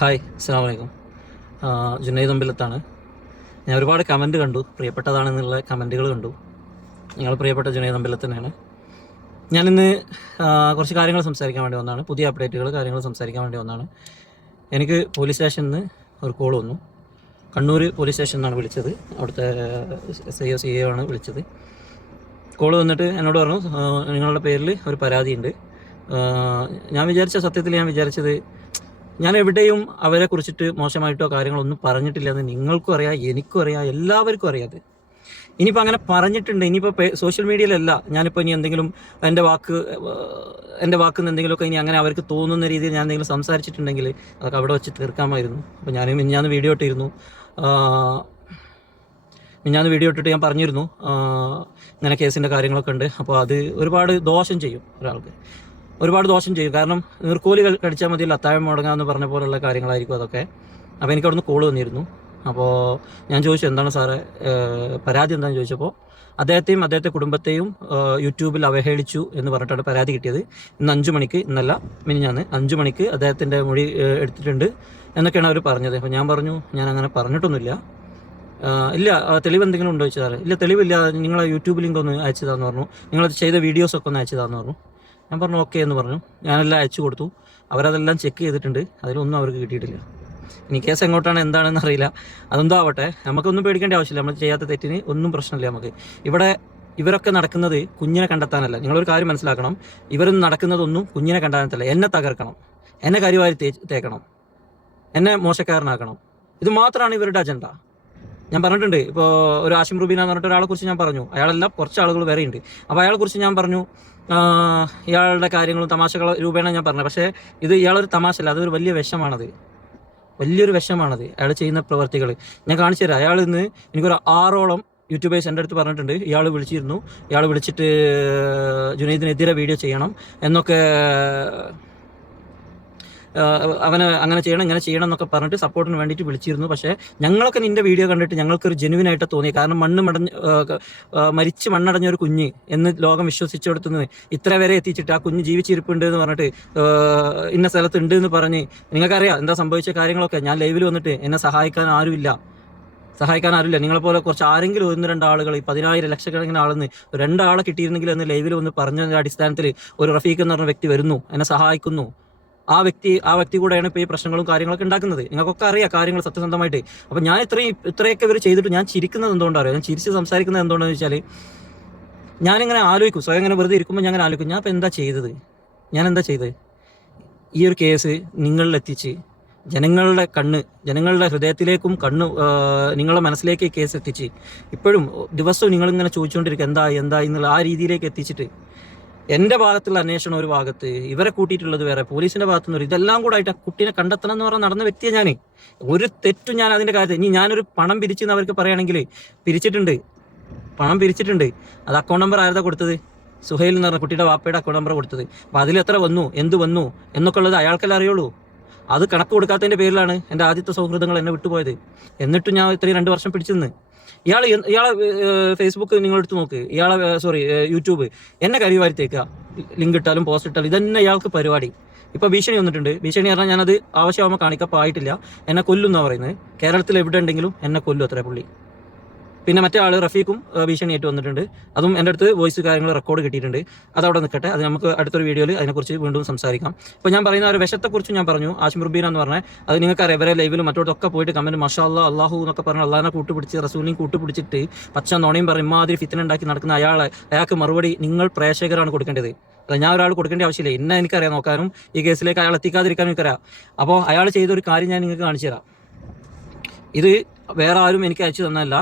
Hi, അസ്സലാമു അലൈക്കും. ജുനൈദ് അമ്പലത്താണ്. ഞാൻ ഒരുപാട് കമൻറ്റ് കണ്ടു, പ്രിയപ്പെട്ടതാണെന്നുള്ള കമൻറ്റുകൾ കണ്ടു. നിങ്ങൾ പ്രിയപ്പെട്ട ജുനൈദ് അമ്പലത്ത് തന്നെയാണ്. ഞാനിന്ന് കുറച്ച് കാര്യങ്ങൾ സംസാരിക്കാൻ വേണ്ടി വന്നതാണ്. പുതിയ അപ്ഡേറ്റുകൾ കാര്യങ്ങൾ സംസാരിക്കാൻ വേണ്ടി വന്നതാണ്. എനിക്ക് പോലീസ് സ്റ്റേഷനിൽ നിന്ന് ഒരു കോൾ വന്നു. കണ്ണൂർ പോലീസ് സ്റ്റേഷനിൽ നിന്നാണ് വിളിച്ചത്. അവിടുത്തെ CA ആണ് വിളിച്ചത്. കോൾ വന്നിട്ട് എന്നോട് പറഞ്ഞു, നിങ്ങളുടെ പേരിൽ ഒരു പരാതിയുണ്ട്. ഞാൻ വിചാരിച്ചത് ഞാൻ എവിടെയും അവരെ കുറിച്ചിട്ട് മോശമായിട്ടോ കാര്യങ്ങളൊന്നും പറഞ്ഞിട്ടില്ലെന്ന് നിങ്ങൾക്കും അറിയാം, എനിക്കും അറിയാം, എല്ലാവർക്കും അറിയാതെ. ഇനിയിപ്പോൾ അങ്ങനെ പറഞ്ഞിട്ടുണ്ട്, ഇനിയിപ്പോൾ സോഷ്യൽ മീഡിയയിലല്ല ഞാനിപ്പോൾ ഇനി എന്തെങ്കിലും എൻ്റെ വാക്കിൽ എന്തെങ്കിലുമൊക്കെ ഇനി അങ്ങനെ അവർക്ക് തോന്നുന്ന രീതിയിൽ ഞാൻ എന്തെങ്കിലും സംസാരിച്ചിട്ടുണ്ടെങ്കിൽ അതൊക്കെ അവിടെ വെച്ച് തീർക്കാമായിരുന്നു. അപ്പോൾ മിഞ്ഞാന്ന് വീഡിയോ ഇട്ടിട്ട് ഞാൻ പറഞ്ഞിരുന്നു ഇങ്ങനെ കേസിൻ്റെ കാര്യങ്ങളൊക്കെ ഉണ്ട്. അപ്പോൾ അത് ഒരുപാട് ദോഷം ചെയ്യും, ഒരുപാട് ദോഷം ചെയ്യും. കാരണം നീർക്കോലി കടിച്ചാൽ മതിയല്ലോ അത്താഴം മുടങ്ങാമെന്ന് പറഞ്ഞ പോലുള്ള കാര്യങ്ങളായിരിക്കും അതൊക്കെ. അപ്പോൾ എനിക്ക് അവിടുന്ന് കോൾ വന്നിരുന്നു. അപ്പോൾ ഞാൻ ചോദിച്ചു, എന്താണ് സാറേ പരാതി എന്താണെന്ന് ചോദിച്ചപ്പോൾ അദ്ദേഹത്തെ കുടുംബത്തെയും യൂട്യൂബിൽ അവഹേളിച്ചു എന്ന് പറഞ്ഞിട്ടാണ് പരാതി കിട്ടിയത്. ഇന്ന് 5 മണിക്ക്, ഇന്നല്ല മിനിഞ്ഞാന്ന് 5 മണിക്ക് അദ്ദേഹത്തിൻ്റെ മൊഴി എടുത്തിട്ടുണ്ട് എന്നൊക്കെയാണ് അവർ പറഞ്ഞത്. അപ്പോൾ ഞാൻ പറഞ്ഞു, ഞാൻ അങ്ങനെ പറഞ്ഞിട്ടൊന്നുമില്ല. ഇല്ല, തെളിവ് എന്തെങ്കിലും ഉണ്ടോ ചോദിച്ചാൽ ഇല്ല, തെളിവില്ല, നിങ്ങളെ യൂട്യൂബ് ലിങ്ക് ഒന്ന് അയച്ചതാന്ന് പറഞ്ഞു, നിങ്ങൾ ചെയ്ത വീഡിയോസൊക്കെ ഒന്ന് അയച്ചതാന്ന് പറഞ്ഞു. ഞാൻ പറഞ്ഞു ഓക്കെ എന്ന് പറഞ്ഞു. ഞാനെല്ലാം അയച്ചു കൊടുത്തു. അവരതെല്ലാം ചെക്ക് ചെയ്തിട്ടുണ്ട്, അതിലൊന്നും അവർക്ക് കിട്ടിയിട്ടില്ല. ഇനി കേസ് എങ്ങോട്ടാണ് എന്താണെന്ന് അറിയില്ല. അതെന്തോ ആവട്ടെ, നമുക്കൊന്നും പേടിക്കേണ്ട ആവശ്യമില്ല. നമ്മൾ ചെയ്യാത്ത തെറ്റിന് ഒന്നും പ്രശ്നമില്ല നമുക്ക്. ഇവരൊക്കെ നടക്കുന്നത് കുഞ്ഞിനെ കണ്ടെത്താനല്ല. നിങ്ങളൊരു കാര്യം മനസ്സിലാക്കണം, ഇവരൊന്നും നടക്കുന്നതൊന്നും കുഞ്ഞിനെ കണ്ടെത്താനല്ല. എന്നെ തകർക്കണം, എന്നെ കരിവാരി തേക്കണം, എന്നെ മോശക്കാരനാക്കണം. ഇത് മാത്രമാണ് ഇവരുടെ അജണ്ട. ഞാൻ പറഞ്ഞിട്ടുണ്ട്. ഇപ്പോൾ ഒരു ആഷിം റുബീന എന്ന് പറഞ്ഞിട്ട് ഒരാളെ കുറിച്ച് ഞാൻ പറഞ്ഞു. അയാളെല്ലാം കുറച്ച് ആളുകൾ വേറെ ഉണ്ട്. അപ്പോൾ അയാളെ കുറിച്ച് ഞാൻ പറഞ്ഞു, ഇയാളുടെ കാര്യങ്ങളും തമാശകൾ രൂപേണ ഞാൻ പറഞ്ഞു. പക്ഷേ ഇയാളൊരു തമാശല്ല, അതൊരു വലിയൊരു വിഷമാണത് അയാൾ ചെയ്യുന്ന പ്രവർത്തികൾ. ഞാൻ കാണിച്ചു തരാം. അയാൾ ഇന്ന് എനിക്കൊരു 6ഓളം യൂട്യൂബേഴ്സ് എൻ്റെ അടുത്ത് പറഞ്ഞിട്ടുണ്ട്, ഇയാൾ വിളിച്ചിട്ട് ജുനൈദിനെതിരെ വീഡിയോ ചെയ്യണം എന്നൊക്കെ, അവനെ അങ്ങനെ ചെയ്യണം ഇങ്ങനെ ചെയ്യണം എന്നൊക്കെ പറഞ്ഞിട്ട് സപ്പോർട്ടിന് വേണ്ടിയിട്ട് വിളിച്ചിരുന്നു. പക്ഷേ ഞങ്ങളൊക്കെ നിൻ്റെ വീഡിയോ കണ്ടിട്ട് ഞങ്ങൾക്കൊരു ജെനുവിനായിട്ട് തോന്നി. കാരണം മരിച്ച് മണ്ണടഞ്ഞ ഒരു കുഞ്ഞ് എന്ന് ലോകം വിശ്വസിച്ചെടുത്തുനിന്ന് ഇത്ര വരെ എത്തിച്ചിട്ട് ആ കുഞ്ഞ് ജീവിച്ചിരിപ്പുണ്ട് എന്ന് പറഞ്ഞിട്ട് ഇന്ന സ്ഥലത്തുണ്ട് എന്ന് പറഞ്ഞ്, നിങ്ങൾക്കറിയാം എന്താ സംഭവിച്ച കാര്യങ്ങളൊക്കെ. ഞാൻ ലൈവിൽ വന്നിട്ട് എന്നെ സഹായിക്കാൻ ആരുമില്ല. നിങ്ങളെപ്പോലെ കുറച്ച് ആരെങ്കിലും 1-2 ആളുകൾ, 10,000 ലക്ഷക്കണക്കിന് ആളെന്ന് 2 ആളെ കിട്ടിയിരുന്നെങ്കിൽ എന്ന് ലൈവിൽ വന്ന് പറഞ്ഞതിൻ്റെ അടിസ്ഥാനത്തിൽ ഒരു റഫീഖ് എന്ന് പറഞ്ഞ വ്യക്തി വരുന്നു, എന്നെ സഹായിക്കുന്നു. ആ വ്യക്തി കൂടെയാണ് ഇപ്പോൾ ഈ പ്രശ്നങ്ങളും കാര്യങ്ങളൊക്കെ ഉണ്ടാക്കുന്നത്. നിങ്ങൾക്കൊക്കെ അറിയാം കാര്യങ്ങൾ സത്യസന്ധമായിട്ട്. അപ്പം ഞാൻ ഇത്രയൊക്കെ ഇവർ ചെയ്തിട്ട് ഞാൻ ചിരിക്കുന്നത് എന്തുകൊണ്ടാണ് അറിയാം, ഞാൻ ചിരിച്ച് സംസാരിക്കുന്നത് എന്തുകൊണ്ടാണെന്ന് വെച്ചാൽ, ഞാനിങ്ങനെ ആലോചിക്കും, സ്വയം ഇങ്ങനെ വെറുതെ ഇരിക്കുമ്പോൾ ഞാൻ ആലോചിക്കും, ഞാൻ എന്താ ചെയ്തത്. ഈ ഒരു കേസ് നിങ്ങളിലെത്തിച്ച് ജനങ്ങളുടെ ഹൃദയത്തിലേക്കും നിങ്ങളുടെ മനസ്സിലേക്ക് കേസ് എത്തിച്ച് ഇപ്പോഴും ദിവസവും നിങ്ങളിങ്ങനെ ചോദിച്ചുകൊണ്ടിരിക്കുക എന്തായി എന്നുള്ള ആ രീതിയിലേക്ക് എത്തിച്ചിട്ട്, എൻ്റെ ഭാഗത്തുള്ള അന്വേഷണം ഒരു ഭാഗത്ത്, ഇവരെ കൂട്ടിയിട്ടുള്ളത് വേറെ, പോലീസിൻ്റെ ഭാഗത്തുനിന്ന് ഇതെല്ലാം കൂടെ ആയിട്ട് ആ കുട്ടീനെ കണ്ടെത്തണം എന്ന് പറഞ്ഞാൽ നടന്ന വ്യക്തിയാണ് ഞാൻ. ഒരു തെറ്റും ഞാൻ അതിൻ്റെ കാര്യത്തിൽ, ഇനി ഞാനൊരു പണം പിരിച്ചെന്ന് അവർക്ക് പറയുകയാണെങ്കിൽ പണം പിരിച്ചിട്ടുണ്ട്. അത് അക്കൗണ്ട് നമ്പർ ആരതാ കൊടുത്തത്? സുഹൈൽ എന്ന് പറഞ്ഞ കുട്ടിയുടെ വാപ്പയുടെ അക്കൗണ്ട് നമ്പർ കൊടുത്തത്. അപ്പോൾ അതിൽ എത്ര വന്നു, എന്ത് വന്നു എന്നൊക്കെ ഉള്ളത് അയാൾക്കല്ലേ അറിയുള്ളൂ. അത് കണക്ക് കൊടുക്കാത്തതിൻ്റെ പേരിലാണ് എൻ്റെ ആദ്യത്തെ സൗഹൃദങ്ങൾ എന്നെ വിട്ടുപോയത്. എന്നിട്ടും ഞാൻ ഇത്രയും 2 വർഷം പിടിച്ചു നിന്ന്. ഇയാളെ ഫേസ്ബുക്ക് നിങ്ങളെടുത്ത് നോക്ക്, യൂട്യൂബ് എന്നെ കരിവാരി തേക്കുക, ലിങ്ക് ഇട്ടാലും പോസ്റ്റ് ഇട്ടാലും ഇതന്നെ ഇയാൾക്ക് പരിപാടി. ഇപ്പോൾ ഭീഷണി വന്നിട്ടുണ്ട്. ഭീഷണി പറഞ്ഞാൽ ഞാനത് ആവശ്യമാകുമ്പോൾ കാണിക്കപ്പോൾ ആയിട്ടില്ല. എന്നെ കൊല്ലുമെന്നാണ് പറയുന്നത്. കേരളത്തിൽ എവിടെ ഉണ്ടെങ്കിലും എന്നെ കൊല്ലും അത്രേ പുള്ളി. പിന്നെ മറ്റേ ആൾ റഫീഖും ഭീഷണിയായിട്ട് വന്നിട്ടുണ്ട്. അതും എൻ്റെ അടുത്ത് വോയിസ് കാര്യങ്ങൾ റെക്കോർഡ് കിട്ടിയിട്ടുണ്ട്. അതവിടെ നിൽക്കട്ടെ, അത് നമുക്ക് അടുത്തൊരു വീഡിയോയിൽ അതിനെക്കുറിച്ച് വീണ്ടും സംസാരിക്കാം. ഇപ്പോൾ ഞാൻ പറയുന്ന ഒരു വിഷത്തെക്കുറിച്ച് ഞാൻ പറഞ്ഞു. ആഷിം റുബീന എന്ന് പറഞ്ഞാൽ അത് നിങ്ങൾക്കറിയാം, ഇവരെ ലൈവിലും മറ്റോടൊക്കെ പോയിട്ട് കമൻറ്റ് മാഷാ അല്ലാ അള്ളാഹു എന്നൊക്കെ പറഞ്ഞ് അള്ളാഹിനെ കൂട്ടുപിടിച്ച് റസൂലിനെയും കൂട്ടുപിടിച്ചിട്ട് പച്ച നുണയും പറഞ്ഞ് ഇമാതിരി ഫിത്തന ഉണ്ടാക്കി നടക്കുന്ന അയാൾക്ക് മറുപടി നിങ്ങൾ പ്രേക്ഷകരാണ് കൊടുക്കേണ്ടത്. അല്ല, ഞാൻ ഒരാൾ കൊടുക്കേണ്ട ആവശ്യമില്ല. എന്നെ എനിക്കറിയാം നോക്കാനും ഈ കേസിലേക്ക് അയാൾ എത്തിക്കാതിരിക്കാനും എനിക്കറിയാം. അപ്പോൾ അയാൾ ചെയ്തൊരു കാര്യം ഞാൻ നിങ്ങൾക്ക് കാണിച്ചു തരാം. ഇത് വേറെ ആരും എനിക്ക് അയച്ചു തന്നല്ല,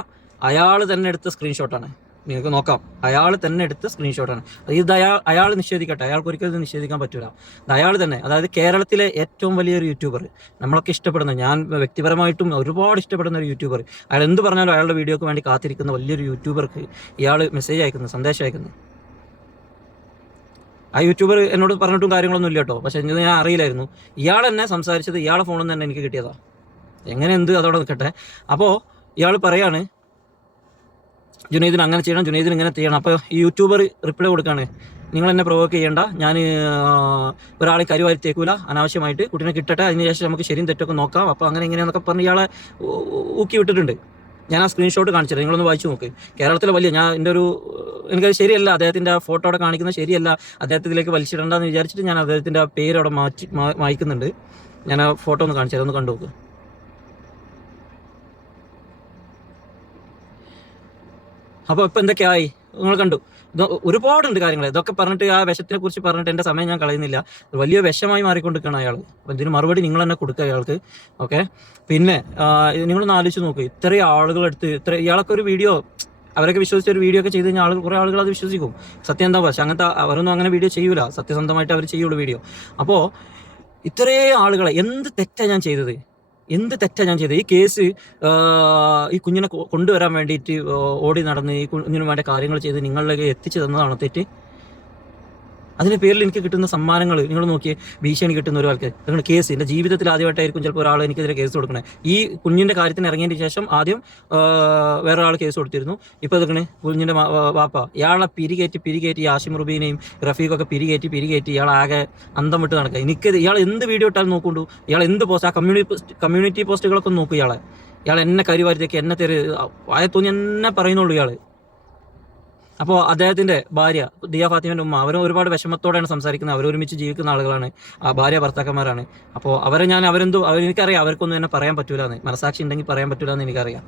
അയാൾ തന്നെ എടുത്ത സ്ക്രീൻഷോട്ടാണ്. നിങ്ങൾക്ക് നോക്കാം, അയാൾ തന്നെ എടുത്ത സ്ക്രീൻഷോട്ടാണ്. ഇത് അയാൾ നിഷേധിക്കട്ടെ, അയാൾക്ക് ഒരിക്കലും ഇത് നിഷേധിക്കാൻ പറ്റില്ല. ഇത് അയാൾ തന്നെ, അതായത് കേരളത്തിലെ ഏറ്റവും വലിയൊരു യൂട്യൂബർ, നമ്മളൊക്കെ ഇഷ്ടപ്പെടുന്ന, ഞാൻ വ്യക്തിപരമായിട്ടും ഒരുപാട് ഇഷ്ടപ്പെടുന്ന ഒരു യൂട്യൂബർ, അയാൾ എന്ത് പറഞ്ഞാലും അയാളുടെ വീഡിയോക്ക് വേണ്ടി കാത്തിരിക്കുന്ന വലിയൊരു യൂട്യൂബർക്ക് ഇയാൾ മെസ്സേജ് അയക്കുന്നു, സന്ദേശം അയക്കുന്നു. ആ യൂട്യൂബർ എന്നോട് പറഞ്ഞിട്ടും കാര്യങ്ങളൊന്നും ഇല്ല കേട്ടോ. പക്ഷേ ഞാൻ അറിയില്ലായിരുന്നു. ഇയാൾ എന്നെ സംസാരിച്ചത് ഇയാളെ ഫോണിൽ നിന്ന് തന്നെ എനിക്ക് കിട്ടിയതാണ്. എങ്ങനെ അതോടെ നിൽക്കട്ടെ. അപ്പോൾ ഇയാൾ പറയാണ്, ജുനൈദിന് അങ്ങനെ ചെയ്യണം, ജുനൈദിന് ഇങ്ങനെ ചെയ്യണം. അപ്പോൾ ഈ യൂട്യൂബർ റിപ്ലൈ കൊടുക്കുകയാണ്, നിങ്ങൾ എന്നെ പ്രൊവോക്ക് ചെയ്യേണ്ട, ഞാൻ ഒരാളെ കരുവാരിത്തേക്കൂല, അനാവശ്യമായിട്ട് കുട്ടീനെ കിട്ടട്ടെ, അതിനുശേഷം നമുക്ക് ശരിയും തെറ്റൊക്കെ നോക്കാം, അപ്പോൾ അങ്ങനെ ഇങ്ങനെയെന്നൊക്കെ പറഞ്ഞ് ഇയാളെ ഊക്കി വിട്ടിട്ടുണ്ട്. ഞാൻ ആ സ്ക്രീൻഷോട്ട് കാണിച്ചിട്ട് നിങ്ങളൊന്ന് വായിച്ചു നോക്ക്. കേരളത്തിലെ വലിയ എനിക്കത് ശരിയല്ല, അദ്ദേഹത്തിൻ്റെ ആ ഫോട്ടോ അവിടെ കാണിക്കുന്നത് ശരിയല്ല, അദ്ദേഹത്തിലേക്ക് വലിച്ചിടണ്ടെന്ന് വിചാരിച്ചിട്ട് ഞാൻ അദ്ദേഹത്തിൻ്റെ ആ പേര് അവിടെ മായ്ക്കുന്നുണ്ട്. ഞാൻ ആ ഫോട്ടോ ഒന്ന് കാണിച്ചു തരാം, ഒന്ന് കണ്ടു നോക്ക്. അപ്പോൾ ഇപ്പം എന്തൊക്കെയായി നിങ്ങൾ കണ്ടു. ഒരുപാടുണ്ട് കാര്യങ്ങൾ. ഇതൊക്കെ പറഞ്ഞിട്ട് ആ വിഷത്തിനെ കുറിച്ച് പറഞ്ഞിട്ട് എൻ്റെ സമയം ഞാൻ കളയുന്നില്ല. വലിയ വിഷമായി മാറിക്കൊണ്ടിരിക്കണം അയാൾ. അപ്പോൾ ഇതിന് മറുപടി നിങ്ങൾ തന്നെ കൊടുക്കുക അയാൾക്ക്. ഓക്കെ, പിന്നെ നിങ്ങളൊന്ന് ആലോചിച്ച് നോക്ക്, ഇത്രയും ആളുകളെടുത്ത് ഇയാളൊക്കെ ഒരു വീഡിയോ, അവരൊക്കെ വിശ്വസിച്ച ഒരു വീഡിയോ ഒക്കെ ചെയ്ത് കഴിഞ്ഞാൽ കുറേ ആളുകൾ അത് വിശ്വസിക്കും. സത്യം എന്താ, പക്ഷെ അവരൊന്നും അങ്ങനെ വീഡിയോ ചെയ്യൂല, സത്യസന്ധമായിട്ട് അവർ ചെയ്യുള്ളൂ വീഡിയോ. അപ്പോൾ ഇത്രയും ആളുകളെ എന്ത് തെറ്റാണ് ഞാൻ ചെയ്തത്? ഈ കേസ് ഈ കുഞ്ഞിനെ കൊണ്ടുവരാൻ വേണ്ടിയിട്ട് ഓടി നടന്ന് ഈ കുഞ്ഞിന് വേണ്ട കാര്യങ്ങൾ ചെയ്ത് നിങ്ങളിലേക്ക് എത്തിച്ചു തന്നതാണോ തെറ്റ്? അതിൻ്റെ പേരിൽ എനിക്ക് കിട്ടുന്ന സമ്മാനങ്ങൾ നിങ്ങൾ നോക്കിയേ. ഭീഷണി കിട്ടുന്ന ഒരാൾക്ക് നിങ്ങൾ കേസ്, എൻ്റെ ജീവിതത്തിൽ ആദ്യമായിട്ടായിരിക്കും ചിലപ്പോൾ ഒരാൾ എനിക്കെതിരെ കേസ് കൊടുക്കണേ. ഈ കുഞ്ഞിൻ്റെ കാര്യത്തിന് ഇറങ്ങിയതിന് ശേഷം ആദ്യം വേറെ ആൾ കേസ് കൊടുത്തിരുന്നു. ഇപ്പോൾ ഇതൊക്കെ കുഞ്ഞിൻ്റെ വാപ്പ ഇയാളെ പിരികേറ്റി ആഷിം റുബീനെയും റഫീഖൊക്കെ പിരികേറ്റി ഇയാളാകെ അന്തം വിട്ട് നടക്കുക. ഇയാൾ എന്ത് വീഡിയോ ഇട്ടാലും നോക്കുള്ളൂ, ഇയാൾ എന്ത് പോസ്റ്റ്, ആ കമ്മ്യൂണിറ്റി പോസ്റ്റുകളൊക്കെ നോക്കും. ഇയാൾ എന്നെ കരുവാരിത്തേക്ക് എന്നെ വായ തോന്നി എന്നെ പറയുന്നുള്ളൂ ഇയാൾ. അപ്പോൾ അദ്ദേഹത്തിൻ്റെ ഭാര്യ ദിയ ഫാത്തിമൻ്റെ ഉമ്മ, അവരും ഒരുപാട് വിഷമത്തോടെയാണ് സംസാരിക്കുന്നത്. അവരൊരുമിച്ച് ജീവിക്കുന്ന ആളുകളാണ്, ഭാര്യ ഭർത്താക്കന്മാരാണ്. അപ്പോൾ എനിക്കറിയാം അവർക്കൊന്നും എന്നെ പറയാൻ പറ്റൂല എന്ന്, മനസാക്ഷി ഉണ്ടെങ്കിൽ പറയാൻ പറ്റൂല എന്ന് എനിക്കറിയാം.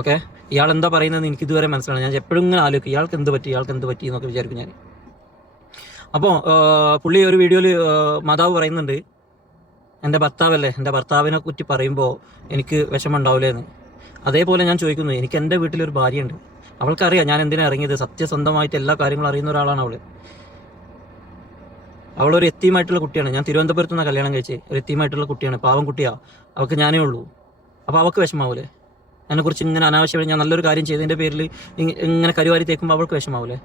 ഓക്കെ, ഇയാൾ എന്താ പറയുന്നത് എനിക്ക് ഇതുവരെ മനസ്സിലാണ്. ഞാൻ എപ്പോഴും ഇങ്ങനെ ആലോചിക്കും, ഇയാൾക്ക് എന്ത് പറ്റി എന്നൊക്കെ വിചാരിക്കും ഞാൻ. അപ്പോൾ പുള്ളി ഒരു വീഡിയോയിൽ മാതാവ് പറയുന്നുണ്ട്, എൻ്റെ ഭർത്താവല്ലേ, എൻ്റെ ഭർത്താവിനെ കുറ്റി പറയുമ്പോൾ എനിക്ക് വിഷമമുണ്ടാവില്ലേന്ന്. അതേപോലെ ഞാൻ ചോദിക്കുന്നു, എനിക്ക് എൻ്റെ വീട്ടിലൊരു ഭാര്യയുണ്ട്, അവൾക്കറിയാം ഞാൻ എന്തിനാണ് ഇറങ്ങിയത്. സത്യസന്ധമായിട്ട് എല്ലാ കാര്യങ്ങളും അറിയുന്ന ഒരാളാണ് അവളൊരു എത്തിയുമായിട്ടുള്ള കുട്ടിയാണ്. ഞാൻ തിരുവനന്തപുരത്ത് നിന്നാണ് കല്യാണം കഴിച്ചത്. ഒരു എത്തിയുമായിട്ടുള്ള കുട്ടിയാണ്, പാവം കുട്ടിയാണ്. അവൾക്ക് ഞാനേ ഉള്ളൂ. അപ്പോൾ അവൾക്ക് വിഷമാവൂലേ? എന്നെക്കുറിച്ച് ഇങ്ങനെ അനാവശ്യമായി ഞാൻ നല്ലൊരു കാര്യം ചെയ്തതിൻ്റെ പേരിൽ ഇങ്ങനെ കരുവാരി തേക്കുമ്പോൾ അവൾക്ക് വിഷമാവൂലേ?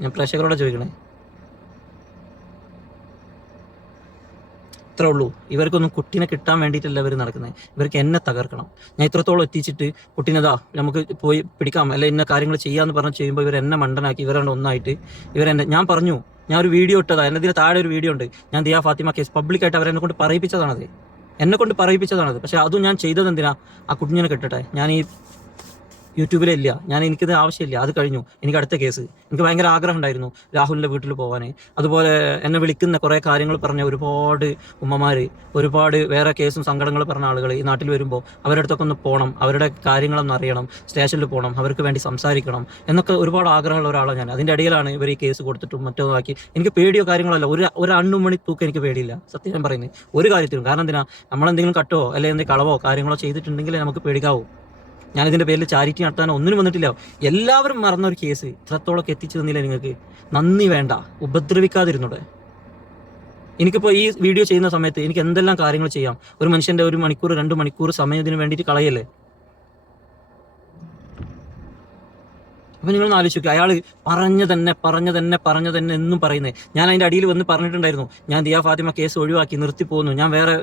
ഞാൻ പ്രേക്ഷകരോടെ ചോദിക്കണേ. ഇത്രേ ഉള്ളൂ. ഇവർക്കൊന്നും കുട്ടീനെ കിട്ടാൻ വേണ്ടിയിട്ടല്ല ഇവർ നടക്കുന്നത്, ഇവർക്ക് എന്നെ തകർക്കണം. ഞാൻ ഇത്രത്തോളം എത്തിച്ചിട്ട് കുട്ടീനെതാ നമുക്ക് പോയി പിടിക്കാം, അല്ല ഇന്ന കാര്യങ്ങൾ ചെയ്യാമെന്ന് പറഞ്ഞ് ചെയ്യുമ്പോൾ ഇവരെന്നെ മണ്ടനാക്കി, ഇവരാണ് ഒന്നായിട്ട് ഞാൻ പറഞ്ഞു, ഞാൻ ഒരു വീഡിയോ ഇട്ടതാ, എന്നതിന് താഴെ ഒരു വീഡിയോ ഉണ്ട്. ഞാൻ ദിയ ഫാത്തിമ കേസ് പബ്ലിക്കായിട്ട് അവരെന്നെ കൊണ്ട് പറയിപ്പിച്ചതാണത്. പക്ഷേ അതും ഞാൻ ചെയ്തത് എന്തിനാ? ആ കുഞ്ഞിനെ കിട്ടട്ടെ. ഞാൻ ഈ യൂട്യൂബിലില്ല, എനിക്കിത് ആവശ്യമില്ല, അത് കഴിഞ്ഞു. എനിക്ക് അടുത്ത കേസ്. എനിക്ക് ഭയങ്കര ആഗ്രഹം ഉണ്ടായിരുന്നു രാഹുലിൻ്റെ വീട്ടിൽ പോകാൻ. അതുപോലെ എന്നെ വിളിക്കുന്ന കുറേ കാര്യങ്ങൾ പറഞ്ഞ ഒരുപാട് ഉമ്മമാർ, ഒരുപാട് വേറെ കേസും സങ്കടങ്ങൾ പറഞ്ഞ ആളുകൾ ഈ നാട്ടിൽ വരുമ്പോൾ അവരുടെ അടുത്തൊക്കെ ഒന്ന് പോകണം, അവരുടെ കാര്യങ്ങളൊന്നും അറിയണം, സ്റ്റേഷനിൽ പോകണം, അവർക്ക് വേണ്ടി സംസാരിക്കണം എന്നൊക്കെ ഒരുപാട് ആഗ്രഹമുള്ള ഒരാളാണ് ഞാൻ. അതിൻ്റെ ഇടയിലാണ് ഇവർ ഈ കേസ് കൊടുത്തിട്ടും മറ്റൊന്നാക്കി. എനിക്ക് പേടിയോ കാര്യങ്ങളല്ല, ഒരു അണ്ണുമണി തൂക്കം എനിക്ക് പേടിയില്ല, സത്യം ഞാൻ പറയുന്നത്, ഒരു കാര്യത്തിലും. കാരണം എന്തിനാ, നമ്മളെന്തെങ്കിലും കട്ടോ അല്ലെങ്കിൽ എന്തെങ്കിലും കളവോ കാര്യങ്ങളോ ചെയ്തിട്ടുണ്ടെങ്കിൽ നമുക്ക് പേടിക്കാവൂ. ഞാനിതിൻ്റെ പേരിൽ ചാരിറ്റി നടത്താനോ ഒന്നിനും വന്നിട്ടില്ല. എല്ലാവരും മറന്നൊരു കേസ് ഇത്രത്തോളൊക്കെ എത്തിച്ചു തന്നില്ല നിങ്ങൾക്ക്. നന്ദി വേണ്ട, ഉപദ്രവിക്കാതിരുന്നൂടെ? എനിക്കിപ്പോൾ ഈ വീഡിയോ ചെയ്യുന്ന സമയത്ത് എനിക്ക് എന്തെല്ലാം കാര്യങ്ങൾ ചെയ്യാം. ഒരു മനുഷ്യൻ്റെ 1 മണിക്കൂർ 2 മണിക്കൂർ സമയം ഇതിന് വേണ്ടിയിട്ട് കളയല്ലേ? അപ്പോൾ നിങ്ങളൊന്ന് ആലോചിക്കുക, അയാൾ പറഞ്ഞ തന്നെ എന്നും പറയുന്നത്. ഞാൻ അതിൻ്റെ അടിയിൽ വന്ന് പറഞ്ഞിട്ടുണ്ടായിരുന്നു, ഞാൻ ദിയ ഫാത്തിമ കേസ് ഒഴിവാക്കി നിർത്തിപ്പോകുന്നു, ഞാൻ വേറെ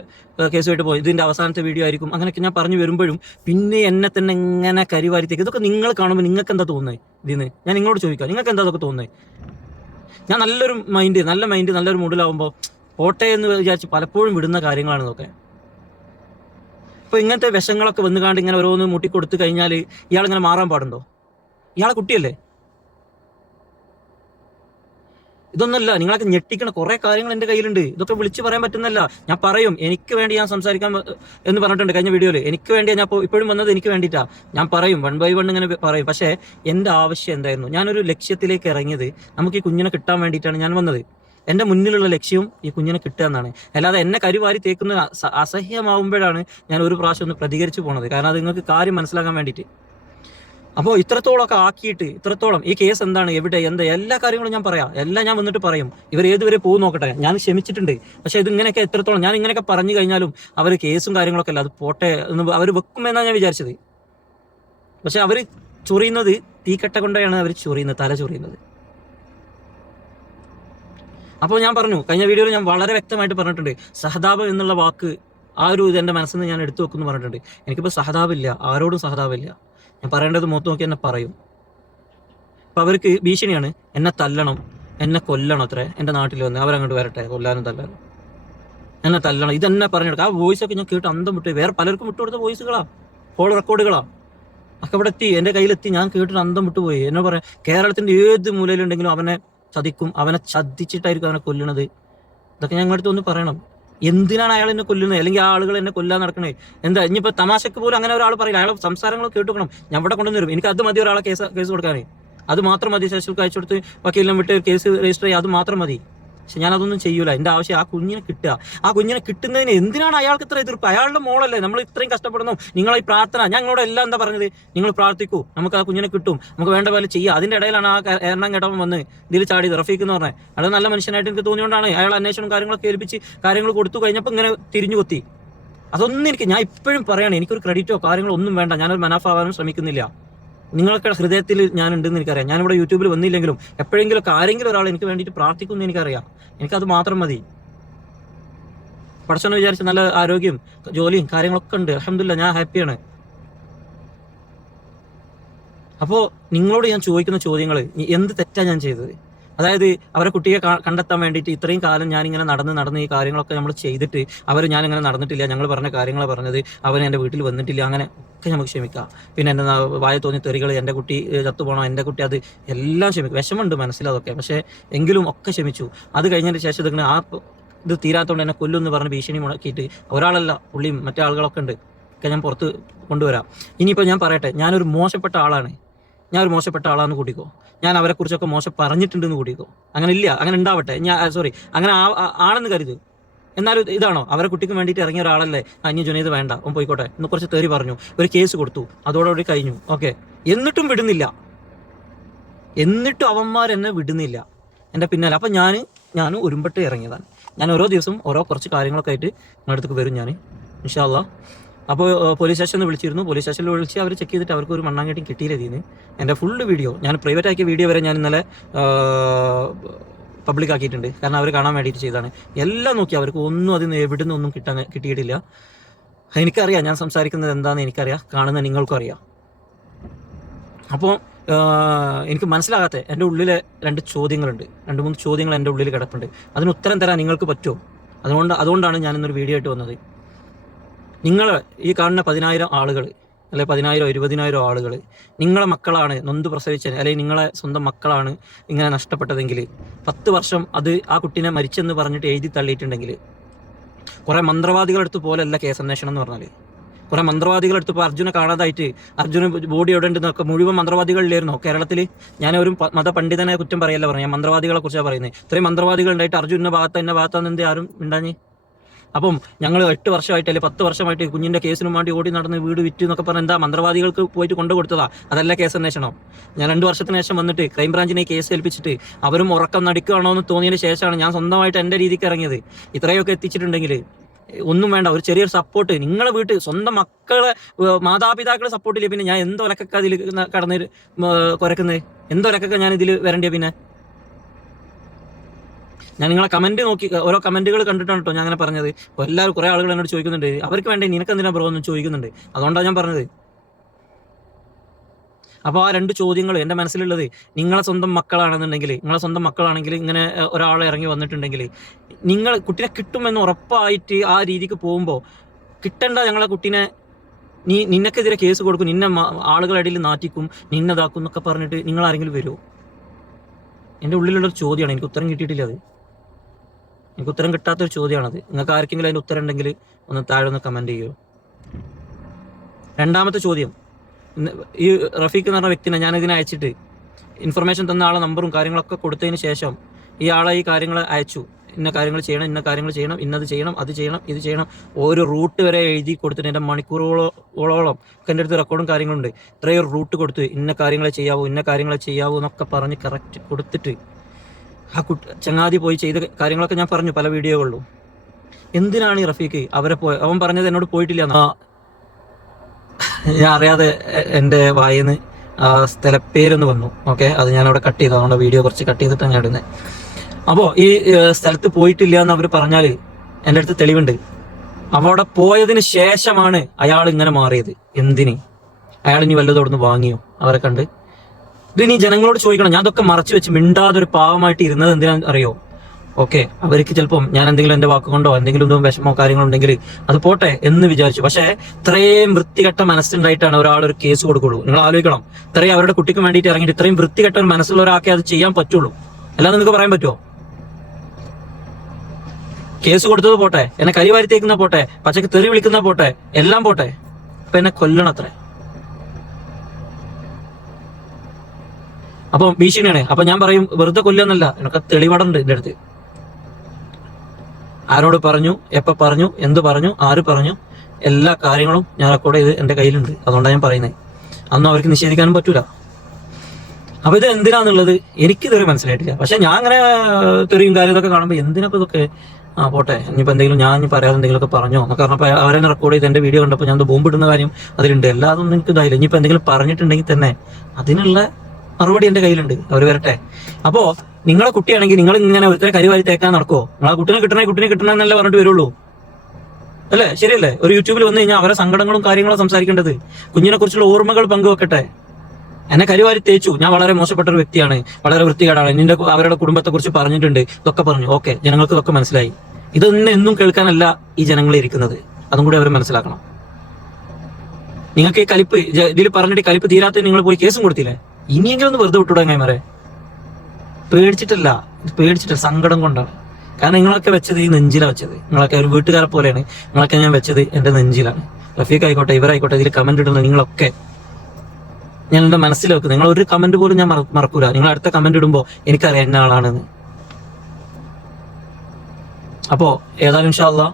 കേസുമായിട്ട് പോകും, ഇതിൻ്റെ അവസാനത്തെ വീഡിയോ ആയിരിക്കും, അങ്ങനെയൊക്കെ ഞാൻ പറഞ്ഞു വരുമ്പോഴും പിന്നെ എന്നെ തന്നെ എങ്ങനെ കരിവാരിത്തേക്ക്. ഇതൊക്കെ നിങ്ങൾ കാണുമ്പോൾ നിങ്ങൾക്ക് എന്താ തോന്നുന്നത്? ഇതിന് ഞാൻ നിങ്ങളോട് ചോദിക്കാം, നിങ്ങൾക്ക് എന്താ അതൊക്കെ തോന്നുന്നത്? ഞാൻ നല്ലൊരു നല്ലൊരു മൂഡിലാവുമ്പോൾ പോട്ടെ എന്ന് വിചാരിച്ച് പലപ്പോഴും വിടുന്ന കാര്യങ്ങളാണ് ഇതൊക്കെ. അപ്പോൾ ഇങ്ങനത്തെ വിഷങ്ങളൊക്കെ വന്നു കാണ്ട് ഇങ്ങനെ ഓരോന്ന് മുട്ടിക്കൊടുത്തു കഴിഞ്ഞാൽ ഇയാളിങ്ങനെ മാറാൻ പാടുണ്ടോ? ഇയാളെ കുട്ടിയല്ലേ? ഇതൊന്നുമല്ല, നിങ്ങളൊക്കെ ഞെട്ടിക്കണ കുറേ കാര്യങ്ങൾ എൻ്റെ കയ്യിലുണ്ട്. ഇതൊക്കെ വിളിച്ച് പറയാൻ പറ്റുന്നല്ല. ഞാൻ പറയും, എനിക്ക് വേണ്ടി ഞാൻ സംസാരിക്കാൻ എന്ന് പറഞ്ഞിട്ടുണ്ട് കഴിഞ്ഞ വീഡിയോയിൽ. എനിക്ക് വേണ്ടിയാണ് ഞാൻ ഇപ്പോഴും വന്നത്, എനിക്ക് വേണ്ടിയിട്ടാണ്. ഞാൻ പറയും, 1 by 1 ഇങ്ങനെ പറയും. പക്ഷേ എൻ്റെ ആവശ്യം എന്തായിരുന്നു? ഞാനൊരു ലക്ഷ്യത്തിലേക്ക് ഇറങ്ങിയത് നമുക്ക് ഈ കുഞ്ഞിനെ കിട്ടാൻ വേണ്ടിയിട്ടാണ് ഞാൻ വന്നത്. എൻ്റെ മുന്നിലുള്ള ലക്ഷ്യവും ഈ കുഞ്ഞിനെ കിട്ടുക എന്നാണ്. അല്ലാതെ എന്നെ കരുവാരി തേക്കുന്ന അസഹ്യമാവുമ്പോഴാണ് ഞാൻ ഒരു പ്രാവശ്യം ഒന്ന് പ്രതികരിച്ചു പോണത്. കാരണം അത് നിങ്ങൾക്ക് കാര്യം മനസ്സിലാക്കാൻ വേണ്ടിയിട്ട്. അപ്പോൾ ഇത്രത്തോളമൊക്കെ ആക്കിയിട്ട് ഇത്രത്തോളം ഈ കേസ് എന്താണ്, എവിടെ, എന്താ, എല്ലാ കാര്യങ്ങളും ഞാൻ പറയാം. എല്ലാം ഞാൻ വന്നിട്ട് പറയും. ഇവർ ഏതുവരെ പോകും നോക്കട്ടെ. ഞാൻ ക്ഷമിച്ചിട്ടുണ്ട്. പക്ഷേ ഇതിങ്ങനെയൊക്കെ എത്രത്തോളം ഞാൻ ഇങ്ങനെയൊക്കെ പറഞ്ഞു കഴിഞ്ഞാലും അവർ കേസും കാര്യങ്ങളൊക്കെ അല്ല, അത് പോട്ടെ എന്ന് അവർ വെക്കുമെന്നാണ് ഞാൻ വിചാരിച്ചത്. പക്ഷെ അവർ ചൊറിയുന്നത് തീക്കട്ട കൊണ്ടാണ് അവർ ചൊറിയുന്നത്, തല ചൊറിയുന്നത്. അപ്പോൾ ഞാൻ പറഞ്ഞു, കഴിഞ്ഞ വീഡിയോയിൽ ഞാൻ വളരെ വ്യക്തമായിട്ട് പറഞ്ഞിട്ടുണ്ട്, സഹതാപം എന്നുള്ള വാക്ക് ആ ഒരു ഇത് എൻ്റെ മനസ്സിൽ നിന്ന് ഞാൻ എടുത്തു വെക്കുമെന്ന് പറഞ്ഞിട്ടുണ്ട്. എനിക്കിപ്പോൾ സഹതാപില്ല, ആരോടും സഹതാപില്ല. ഞാൻ പറയേണ്ടത് മുഖത്ത് നോക്കി എന്നെ പറയും. അപ്പം അവർക്ക് ഭീഷണിയാണ്, എന്നെ തല്ലണം, എന്നെ കൊല്ലണം, അത്രേ എൻ്റെ നാട്ടിൽ വന്ന് അവരങ്ങോട്ട് വരട്ടെ, കൊല്ലാനും തല്ലാനും, എന്നെ തല്ലണം, ഇതെന്നെ പറഞ്ഞെടുക്കുക. ആ വോയിസൊക്കെ ഞാൻ കേട്ട് അന്തം വിട്ട്. വേറെ പലർക്കും വിട്ടുകൊടുത്ത വോയിസുകളാ, കോൾ റെക്കോർഡുകളാ ഒക്കെ ഇവിടെ എത്തി, എൻ്റെ കയ്യിലെത്തി. ഞാൻ കേട്ടിട്ട് അന്തം വിട്ടുപോയി. എന്നോ പറയാം, കേരളത്തിൻ്റെ ഏത് മൂലയിലുണ്ടെങ്കിലും അവനെ ചതിക്കും, അവനെ ചതിച്ചിട്ടായിരിക്കും അവനെ കൊല്ലണത്. ഇതൊക്കെ ഞങ്ങളുടെ അടുത്ത് ഒന്ന് പറയണം. എന്തിനാണ് അയാൾ എന്നെ കൊല്ലുന്നത്, അല്ലെങ്കിൽ ആ ആളുകൾ എന്നെ കൊല്ലാൻ നടക്കണേ? എന്താ ഇനിയിപ്പോൾ തമാശക്ക് പോലും അങ്ങനെ ഒരാൾ പറയില്ല. അയാളെ സംസാരങ്ങൾ കേട്ടുക്കണം. ഞാൻ ഇവിടെ കൊണ്ടുവന്ന് തരും. എനിക്ക് അത് മതി ഒരാളെ കേസ് കൊടുക്കാനേ, അത് മാത്രം മതി. സ്റ്റേഷനിൽ അയച്ചു കൊടുത്ത് വക്കീലിനെ വിട്ട് കേസ് രജിസ്റ്റർ ചെയ്യുക, അത് മാത്രം മതി. പക്ഷെ ഞാനതൊന്നും ചെയ്യൂല. എൻ്റെ ആവശ്യം ആ കുഞ്ഞിനെ കിട്ടുക. ആ കുഞ്ഞിനെ കിട്ടുന്നതിന് എന്തിനാണ് അയാൾക്ക് ഇത്ര എതിർപ്പ്? അയാളുടെ മോളല്ലേ, നമ്മൾ ഇത്രയും കഷ്ടപ്പെടുന്നു. നിങ്ങളെ ഈ പ്രാർത്ഥന, ഞങ്ങളോട് എല്ലാം എന്താ പറഞ്ഞത്? നിങ്ങൾ പ്രാർത്ഥിക്കൂ, നമുക്ക് ആ കുഞ്ഞിനെ കിട്ടും, നമുക്ക് വേണ്ട പോലെ ചെയ്യുക. അതിൻ്റെ ഇടയിലാണ് ആ എണ്ണം കേട്ടവൻ വന്ന് ഇതിൽ ചാടിയത്. റഫീഖ് എന്ന് പറഞ്ഞത് അയാൾ നല്ല മനുഷ്യനായിട്ട് എനിക്ക് തോന്നിയോണ്ടാണ് അയാൾ അന്വേഷണം കാര്യങ്ങളൊക്കെ ഏൽപ്പിച്ച് കാര്യങ്ങൾ കൊടുത്തു കഴിഞ്ഞപ്പോൾ ഇങ്ങനെ തിരിഞ്ഞു കൊത്തി. അതൊന്നും ഞാൻ ഇപ്പോഴും പറയുകയാണ്, എനിക്കൊരു ക്രെഡിറ്റോ കാര്യങ്ങളോ ഒന്നും വേണ്ട. ഞാനൊരു മനാഫാവാനും ശ്രമിക്കുന്നില്ല. നിങ്ങളൊക്കെ ഹൃദയത്തിൽ ഞാൻ ഉണ്ടെന്ന് എനിക്കറിയാം. ഞാനിവിടെ യൂട്യൂബിൽ വന്നില്ലെങ്കിലും എപ്പോഴെങ്കിലും ആരെങ്കിലും ഒരാൾ എനിക്ക് വേണ്ടിയിട്ട് പ്രാർത്ഥിക്കുമെന്ന് എനിക്കറിയാം. എനിക്കത് മാത്രം മതി. പഠിച്ചോന്ന് വിചാരിച്ച നല്ല ആരോഗ്യം, ജോലിയും കാര്യങ്ങളൊക്കെ ഉണ്ട്. അൽഹംദുലില്ലാ, ഞാൻ ഹാപ്പിയാണ്. അപ്പോൾ നിങ്ങളോട് ഞാൻ ചോദിക്കുന്ന ചോദ്യങ്ങൾ, എന്ത് തെറ്റാണ് ഞാൻ ചെയ്തത്? അതായത് അവരെ കുട്ടിയെ കണ്ടെത്താൻ വേണ്ടിയിട്ട് ഇത്രയും കാലം ഞാനിങ്ങനെ നടന്ന് ഈ കാര്യങ്ങളൊക്കെ നമ്മൾ ചെയ്തിട്ട് ഞാനിങ്ങനെ നടന്നിട്ടില്ല, ഞങ്ങൾ പറഞ്ഞ കാര്യങ്ങളാണ് പറഞ്ഞത്, അവൻ എൻ്റെ വീട്ടിൽ വന്നിട്ടില്ല, അങ്ങനെ ഒക്കെ നമുക്ക് ക്ഷമിക്കാം. പിന്നെ എൻ്റെ വായ തോന്നിയ തെറികൾ, എൻ്റെ കുട്ടി ചത്തുപോകണം, എൻ്റെ കുട്ടി, അത് എല്ലാം ക്ഷമിക്കും. വിഷമമുണ്ട് മനസ്സിലതൊക്കെ, പക്ഷേ എങ്കിലും ഒക്കെ ക്ഷമിച്ചു. അത് കഴിഞ്ഞതിന് ശേഷം ഇത് തീരാത്തതുകൊണ്ട് എന്നെ കൊല്ലുമെന്ന് പറഞ്ഞ് ഭീഷണി മുടക്കിയിട്ട് ഒരാളല്ല, പുള്ളിയും മറ്റേ ആളുകളൊക്കെ ഉണ്ട്, ഒക്കെ ഞാൻ പുറത്ത് കൊണ്ടുവരാം. ഇനിയിപ്പോൾ ഞാൻ പറയട്ടെ, ഞാനൊരു മോശപ്പെട്ട ആളാണെന്ന് കൂട്ടിക്കോ, ഞാൻ അവരെക്കുറിച്ചൊക്കെ മോശം പറഞ്ഞിട്ടുണ്ടെന്ന് കൂട്ടിക്കോ. അങ്ങനെ ഇല്ല, അങ്ങനെ ഉണ്ടാവട്ടെ, അങ്ങനെ ആണെന്ന് കരുത്. എന്നാലും ഇതാണോ അവരെ കുട്ടിക്ക് വേണ്ടിയിട്ട് ഇറങ്ങിയ ഒരാളല്ലേ? ഇനി ജുനൈദ് വേണ്ട, ഓൻ പോയിക്കോട്ടെ എന്ന് കുറച്ച് തെറി പറഞ്ഞു, ഒരു കേസ് കൊടുത്തു, അതോടുകൂടി കഴിഞ്ഞു. ഓക്കെ, എന്നിട്ടും അവന്മാരെന്നെ വിടുന്നില്ല എൻ്റെ പിന്നാലെ. അപ്പം ഞാൻ ഒരുമ്പട്ട് ഇറങ്ങിയതാണ്. ഞാൻ ഓരോ ദിവസവും കുറച്ച് കാര്യങ്ങളൊക്കെ ആയിട്ട് നിങ്ങളുടെ അടുത്തേക്ക് വരും ഞാൻ, ഇൻഷാ അല്ലാഹ്. അപ്പോൾ പോലീസ് സ്റ്റേഷനിൽ വിളിച്ചിരുന്നു. പോലീസ് സ്റ്റേഷനിൽ വിളിച്ച് അവർ ചെക്ക് ചെയ്തിട്ട് അവർക്ക് ഒരു മണ്ണാങ്കട്ടിയും കിട്ടിയില്ല. ഇതിന് എൻ്റെ ഫുള്ള് വീഡിയോ, ഞാൻ പ്രൈവറ്റ് ആക്കിയ വീഡിയോ വരെ ഞാൻ ഇന്നലെ പബ്ലിക് ആക്കിയിട്ടുണ്ട്. കാരണം അവർ കാണാൻ വേണ്ടിയിട്ട് ചെയ്താണ്. എല്ലാം നോക്കി, അവർക്ക് ഒന്നും അതിന് എവിടെ നിന്നൊന്നും കിട്ടിയിട്ടില്ല. എനിക്കറിയാം ഞാൻ സംസാരിക്കുന്നത് എന്താണെന്ന് എനിക്കറിയാം, കാണുന്ന നിങ്ങൾക്കും അറിയാം. അപ്പോൾ എനിക്ക് മനസ്സിലാകാത്ത എൻ്റെ ഉള്ളിലെ 2 3 ചോദ്യങ്ങൾ എൻ്റെ ഉള്ളിൽ കിടപ്പുണ്ട്. അതിന് ഉത്തരം തരാൻ നിങ്ങൾക്ക് പറ്റുമോ? അതുകൊണ്ടാണ് ഞാനിന്നൊരു വീഡിയോ ആയിട്ട് വന്നത്. നിങ്ങൾ ഈ കാണുന്ന 10,000 ആളുകൾ, അല്ലെങ്കിൽ 10,000 20,000 ആളുകൾ നിങ്ങളെ മക്കളാണ് നൊന്ത് പ്രസവിച്ചത്, അല്ലെങ്കിൽ നിങ്ങളെ സ്വന്തം മക്കളാണ് ഇങ്ങനെ നഷ്ടപ്പെട്ടതെങ്കിൽ, 10 വർഷം അത് ആ കുട്ടീനെ മരിച്ചെന്ന് പറഞ്ഞിട്ട് എഴുതി തള്ളിയിട്ടുണ്ടെങ്കിൽ, കുറേ മന്ത്രവാദികളെടുത്ത് പോലെയല്ല കേസ് അന്വേഷണം എന്ന് പറഞ്ഞാൽ. കുറേ മന്ത്രവാദികളെടുത്ത് ഇപ്പോൾ അർജുനെ കാണാതായിട്ട്, അർജുന ബോഡി എവിടെ ഉണ്ടെന്നൊക്കെ മുഴുവൻ മന്ത്രവാദികളിലായിരുന്നോ കേരളത്തിൽ? ഞാനൊരു മതപണ്ഡിതനെ കുറ്റം പറയല്ല പറഞ്ഞു, ഞാൻ മന്ത്രവാദികളെ കുറിച്ചാണ് പറയുന്നത്. ഇത്രയും മന്ത്രവാദികൾ ഉണ്ടായിട്ട് അർജുൻ്റെ ഭാഗത്താണെന്ന് ആരും ഉണ്ടാഞ്ഞ്? അപ്പം ഞങ്ങൾ 8 വർഷമായിട്ട് അല്ലെങ്കിൽ 10 വർഷമായിട്ട് കുഞ്ഞിൻ്റെ കേസിനും വേണ്ടി ഓടി നടന്ന് വീട് വിറ്റ് എന്നൊക്കെ പറഞ്ഞാൽ എന്താ മന്ത്രവാദികൾക്ക് പോയിട്ട് കൊണ്ടു കൊടുത്തതാ? അതല്ല കേസ് അന്വേഷണം. ഞാൻ 2 വർഷത്തിന് ശേഷം വന്നിട്ട് ക്രൈംബ്രാഞ്ചിനെ കേസ് ഏൽപ്പിച്ചിട്ട് അവരും ഉറക്കം നടിക്കുകയാണോ എന്ന് തോന്നിയതിന് ശേഷമാണ് ഞാൻ സ്വന്തമായിട്ട് എൻ്റെ രീതിക്ക് ഇറങ്ങിയത്. ഇത്രയൊക്കെ എത്തിച്ചിട്ടുണ്ടെങ്കിൽ ഒന്നും വേണ്ട, ഒരു ചെറിയൊരു സപ്പോർട്ട് നിങ്ങളെ വീട്ടിൽ സ്വന്തം മക്കളെ മാതാപിതാക്കളെ സപ്പോർട്ടില്ല, പിന്നെ ഞാൻ എന്തൊരക്കൊക്കെ അതിൽ കടന്ന് കുരക്കുന്നത്, എന്തൊരക്കൊക്കെ ഞാൻ ഇതിൽ വരണ്ടേ? പിന്നെ ഞാൻ നിങ്ങളെ കമൻറ്റ് നോക്കി, ഓരോ കമൻറ്റുകൾ കണ്ടിട്ടാണ് കേട്ടോ ഞാൻ അങ്ങനെ പറഞ്ഞത്. എല്ലാവരും കുറേ ആളുകൾ എന്നോട് ചോദിക്കുന്നുണ്ട്, അവർക്ക് വേണ്ടി നിനക്കെന്തിനാ ബ്രോ എന്ന് ചോദിക്കുന്നുണ്ട്. അതുകൊണ്ടാണ് ഞാൻ പറഞ്ഞത്. അപ്പോൾ ആ 2 ചോദ്യങ്ങൾ എൻ്റെ മനസ്സിലുള്ളത്, നിങ്ങളെ സ്വന്തം മക്കളാണെങ്കിൽ ഇങ്ങനെ ഒരാളെ ഇറങ്ങി വന്നിട്ടുണ്ടെങ്കിൽ, നിങ്ങൾ കുട്ടീനെ കിട്ടുമെന്ന് ഉറപ്പായിട്ട് ആ രീതിക്ക് പോകുമ്പോൾ, കിട്ടണ്ട ഞങ്ങളെ കുട്ടീനെ, നിനക്കെതിരെ കേസ് കൊടുക്കും, നിന്നെ ആളുകളുടെ ഇടയിൽ നാറ്റിക്കും, നിന്നതാക്കും എന്നൊക്കെ പറഞ്ഞിട്ട് നിങ്ങൾ ആരെങ്കിലും വരുമോ? എൻ്റെ ഉള്ളിലുള്ളൊരു ചോദ്യമാണ്, എനിക്ക് ഉത്തരം കിട്ടിയിട്ടില്ല. എനിക്ക് ഉത്തരം കിട്ടാത്തൊരു ചോദ്യമാണത്. നിങ്ങൾക്ക് ആർക്കെങ്കിലും അതിൻ്റെ ഉത്തരം ഉണ്ടെങ്കിൽ ഒന്ന് താഴെ ഒന്ന് കമൻറ്റ് ചെയ്യുമോ? 2ാമത്തെ ചോദ്യം, ഈ റഫീഖ് എന്ന് പറഞ്ഞ വ്യക്തിനെ ഞാനിതിനെ അയച്ചിട്ട് ഇൻഫർമേഷൻ തന്ന ആളെ നമ്പറും കാര്യങ്ങളൊക്കെ കൊടുത്തതിന് ശേഷം ഈ ആളെ ഈ കാര്യങ്ങൾ അയച്ചു, ഇന്ന കാര്യങ്ങൾ ചെയ്യണം, ഇന്നത് ചെയ്യണം, അത് ചെയ്യണം, ഇത് ചെയ്യണം, ഒരു റൂട്ട് വരെ എഴുതി കൊടുത്തിട്ട് എൻ്റെ മണിക്കൂറുകളോളം ഒക്കെ എൻ്റെ അടുത്ത് റെക്കോർഡും കാര്യങ്ങളുണ്ട്. ഇത്രയും റൂട്ട് കൊടുത്ത് ഇന്ന കാര്യങ്ങളെ ചെയ്യാവൂ എന്നൊക്കെ പറഞ്ഞ് കറക്റ്റ് കൊടുത്തിട്ട് ആ ചങ്ങാതി പോയി ചെയ്ത കാര്യങ്ങളൊക്കെ ഞാൻ പറഞ്ഞു പല വീഡിയോകളിലും. എന്തിനാണ് ഈ റഫീഖ് അവൻ പറഞ്ഞത് എന്നോട് പോയിട്ടില്ല? ഞാൻ അറിയാതെ എൻ്റെ വായിന്ന് ആ സ്ഥലപ്പേരൊന്ന് വന്നു. ഓക്കെ, അത് ഞാനവിടെ കട്ട് ചെയ്തു, അതുകൊണ്ട് വീഡിയോ കുറച്ച് കട്ട് ചെയ്തിട്ടാണ് ഞാൻ ഇടുന്നത്. അപ്പോൾ ഈ സ്ഥലത്ത് പോയിട്ടില്ല എന്ന് അവർ പറഞ്ഞാൽ എൻ്റെ അടുത്ത് തെളിവുണ്ട്. അവിടെ പോയതിന് ശേഷമാണ് അയാൾ ഇങ്ങനെ മാറിയത്. എന്തിന്? അയാൾ ഇനി വല്ലതും അവിടെ നിന്ന് വാങ്ങിയോ അവരെ കണ്ട്? ഇത് ഇനി ജനങ്ങളോട് ചോദിക്കണം. ഞാൻ അതൊക്കെ മറച്ചു വെച്ച് മിണ്ടാതെ ഒരു പാവമായിട്ട് ഇരുന്നത് എന്തിനാന്ന് അറിയോ? ഓക്കെ, അവർക്ക് ചിലപ്പം ഞാൻ എന്തെങ്കിലും എന്റെ വാക്കുകൊണ്ടോ എന്തെങ്കിലും ഇതും വിഷമോ കാര്യങ്ങളോ ഉണ്ടെങ്കിൽ അത് പോട്ടെ എന്ന് വിചാരിച്ചു. പക്ഷേ ഇത്രയും വൃത്തികെട്ട മനസ്സുണ്ടായിട്ടാണ് ഒരാൾ ഒരു കേസ് കൊടുക്കുള്ളൂ. നിങ്ങൾ ആലോചിക്കണം, ഇത്രയും അവരുടെ കുട്ടിക്ക് വേണ്ടിയിട്ട് ഇറങ്ങിയിട്ട് ഇത്രയും വൃത്തികെട്ട ഒരു മനസ്സുള്ള ഒരാൾക്ക് അത് ചെയ്യാൻ പറ്റുള്ളൂ. അല്ലാതെ നിങ്ങൾക്ക് പറയാൻ പറ്റുമോ? കേസ് കൊടുത്തത് പോട്ടെ, എന്നെ കരിവാരി തേക്കുന്ന പോട്ടെ, പച്ചക്ക് തെറി വിളിക്കുന്ന പോട്ടെ, എല്ലാം പോട്ടെ, ഇപ്പൊ എന്നെ കൊല്ലണത്രേ. അപ്പൊ ഭീഷണിയാണ്. അപ്പൊ ഞാൻ പറയും വെറുതെ കൊല്ലുന്നല്ല, എന്നൊക്കെ തെളിവടുണ്ട് എന്റെ അടുത്ത്. ആരോട് പറഞ്ഞു, എപ്പോ പറഞ്ഞു, എന്ത് പറഞ്ഞു, ആര് പറഞ്ഞു, എല്ലാ കാര്യങ്ങളും ഞാൻ റെക്കോർഡ് ചെയ്ത് എന്റെ കയ്യിലുണ്ട്. അതുകൊണ്ടാണ് ഞാൻ പറയുന്നത്. അതൊന്നും അവർക്ക് നിഷേധിക്കാനും പറ്റൂല. അപ്പൊ ഇത് എന്തിനാന്നുള്ളത് എനിക്കിതുവരെ മനസ്സിലായിട്ടില്ല. പക്ഷെ ഞാൻ അങ്ങനെ തെറിയും കാര്യം ഇതൊക്കെ കാണുമ്പോൾ എന്തിനൊക്കെ ഇതൊക്കെ പോട്ടെ, ഇനിയിപ്പോൾ എന്തെങ്കിലും ഞാൻ പറയാതെ എന്തെങ്കിലുമൊക്കെ പറഞ്ഞോ എന്നൊക്കെ പറഞ്ഞപ്പോൾ അവരെ റെക്കോർഡ് ചെയ്ത് എന്റെ വീഡിയോ കണ്ടപ്പോൾ ഞാൻ ബോംബ് ഇടുന്ന കാര്യം അതിലുണ്ട്. എല്ലാതൊന്നും എനിക്ക് ഇതായില്ല. ഇനിയിപ്പോൾ എന്തെങ്കിലും പറഞ്ഞിട്ടുണ്ടെങ്കിൽ തന്നെ അതിനുള്ള മറുപടി എന്റെ കയ്യിലുണ്ട്. അവർ വരട്ടെ. അപ്പോ നിങ്ങളെ കുട്ടിയാണെങ്കിൽ നിങ്ങൾ ഇങ്ങനെ ഒരുത്തരെ കരിവാരി തേക്കാൻ നടക്കുമോ? നിങ്ങളെ കുട്ടിനെ കിട്ടണേ എന്നല്ലേ പറഞ്ഞിട്ട് വരുള്ളൂ, അല്ലേ? ശരിയല്ലേ? ഒരു യൂട്യൂബിൽ വന്നു കഴിഞ്ഞാൽ അവരെ സങ്കടങ്ങളും കാര്യങ്ങളും സംസാരിക്കേണ്ടത്. കുഞ്ഞിനെ കുറിച്ചുള്ള ഓർമ്മകൾ പങ്കുവെക്കട്ടെ. എന്നെ കരിവാരി തേച്ചു, ഞാൻ വളരെ മോശപ്പെട്ട ഒരു വ്യക്തിയാണ്, വളരെ വൃത്തികേടാണ്, നിന്റെ അവരുടെ കുടുംബത്തെ കുറിച്ച് പറഞ്ഞിട്ടുണ്ട്, ഇതൊക്കെ പറഞ്ഞു. ഓക്കെ, ജനങ്ങൾക്ക് ഇതൊക്കെ മനസ്സിലായി. ഇതൊന്നും എന്നും കേൾക്കാനല്ല ഈ ജനങ്ങൾ ഇരിക്കുന്നത്. അതും കൂടി അവർ മനസ്സിലാക്കണം. നിങ്ങൾക്ക് ഈ കലിപ്പ് ഇതിൽ പറഞ്ഞിട്ട് കലിപ്പ് തീരാത്ത നിങ്ങൾ പോയി കേസും കൊടുത്തില്ലേ? ഇനിയെങ്കിലും ഒന്ന് വെറുതെ വിട്ടുവിടാൻ കൈമാരെ. പേടിച്ചിട്ടല്ല, സങ്കടം കൊണ്ടാണ്. കാരണം നിങ്ങളൊക്കെ വെച്ചത് ഈ നെഞ്ചിലാണ് വെച്ചത്. നിങ്ങളൊക്കെ ഒരു വീട്ടുകാരെ പോലെയാണ്. നിങ്ങളൊക്കെ ഞാൻ വെച്ചത് എന്റെ നെഞ്ചിലാണ്. റഫീഖ് ആയിക്കോട്ടെ, ഇവരായിക്കോട്ടെ, ഇതിൽ കമന്റ് ഇടുന്ന നിങ്ങളൊക്കെ ഞാൻ എന്റെ മനസ്സിൽ വെക്കും. നിങ്ങൾ ഒരു കമന്റ് പോലും ഞാൻ മറക്കൂല. നിങ്ങൾ അടുത്ത കമന്റ് ഇടുമ്പോ എനിക്കറിയാം എന്ന ആളാണെന്ന്. അപ്പോ ഏതായാലും ഇൻഷാ അല്ലാഹ്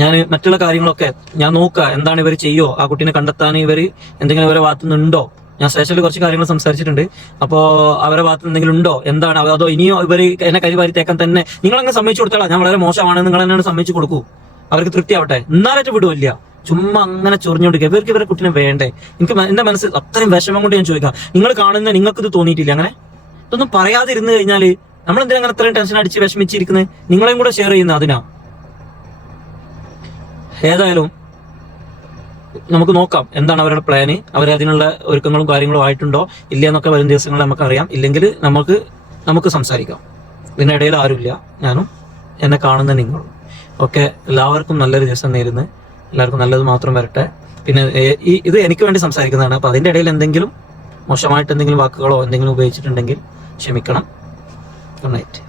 ഞാൻ മറ്റുള്ള കാര്യങ്ങളൊക്കെ ഞാൻ നോക്കുക. എന്താണ് ഇവർ ചെയ്യോ, ആ കുട്ടീനെ കണ്ടെത്താൻ ഇവർ എന്തെങ്കിലും അവരെ ഭാഗത്തുനിന്നുണ്ടോ? ഞാൻ സ്റ്റേഷനിൽ കുറച്ച് കാര്യങ്ങൾ സംസാരിച്ചിട്ടുണ്ട്. അപ്പോൾ അവരെ ഭാഗത്ത് എന്തെങ്കിലും ഉണ്ടോ, എന്താണ്, അതോ ഇനിയോ ഇവർ എന്നെ കരിവാരി തേക്കാൻ തന്നെ നിങ്ങളങ്ങ് സമ്മതിച്ചു കൊടുത്താളാ. ഞാൻ വളരെ മോശമാണെന്ന് നിങ്ങൾ തന്നെയാണ് സമ്മതിച്ചു കൊടുക്കൂ. അവർക്ക് തൃപ്തിയാവട്ടെ, എന്നാലായിട്ട് വിടുമില്ല. ചുമ്മാ അങ്ങനെ ചൊറിഞ്ഞോണ്ടിരിക്കുക. ഇവരെ കുട്ടീനെ വേണ്ടേ? എനിക്ക് എന്റെ മനസ്സിൽ അത്രയും വിഷമം കൊണ്ട് ഞാൻ ചോദിക്കാം, നിങ്ങൾ കാണുന്ന നിങ്ങൾക്ക് ഇത് തോന്നിയിട്ടില്ല? അങ്ങനെ ഇതൊന്നും പറയാതിരുന്നു കഴിഞ്ഞാൽ നമ്മൾ എന്തിനാ അങ്ങനെ അത്രയും ടെൻഷൻ അടിച്ച് വിഷമിച്ചിരിക്കുന്നത്? നിങ്ങളെയും കൂടെ ഷെയർ ചെയ്യുന്ന അതിനാ. ഏതായാലും നമുക്ക് നോക്കാം എന്താണ് അവരുടെ പ്ലാന്. അവരതിനുള്ള ഒരുക്കങ്ങളും കാര്യങ്ങളും ആയിട്ടുണ്ടോ ഇല്ല എന്നൊക്കെ വരും ദിവസങ്ങളിൽ നമുക്കറിയാം. ഇല്ലെങ്കിൽ നമുക്ക് സംസാരിക്കാം. ഇതിനിടയിൽ ആരുമില്ല, ഞാനും എന്നെ കാണുന്ന നിങ്ങളും. ഓക്കെ, എല്ലാവർക്കും നല്ലൊരു ദിവസം നേരുന്നു. എല്ലാവർക്കും നല്ലത് മാത്രം വരട്ടെ. പിന്നെ ഇത് എനിക്ക് വേണ്ടി സംസാരിക്കുന്നതാണ്. അപ്പൊ അതിന്റെ ഇടയിൽ എന്തെങ്കിലും മോശമായിട്ട് എന്തെങ്കിലും വാക്കുകളോ എന്തെങ്കിലും ഉപയോഗിച്ചിട്ടുണ്ടെങ്കിൽ ക്ഷമിക്കണം. Good night.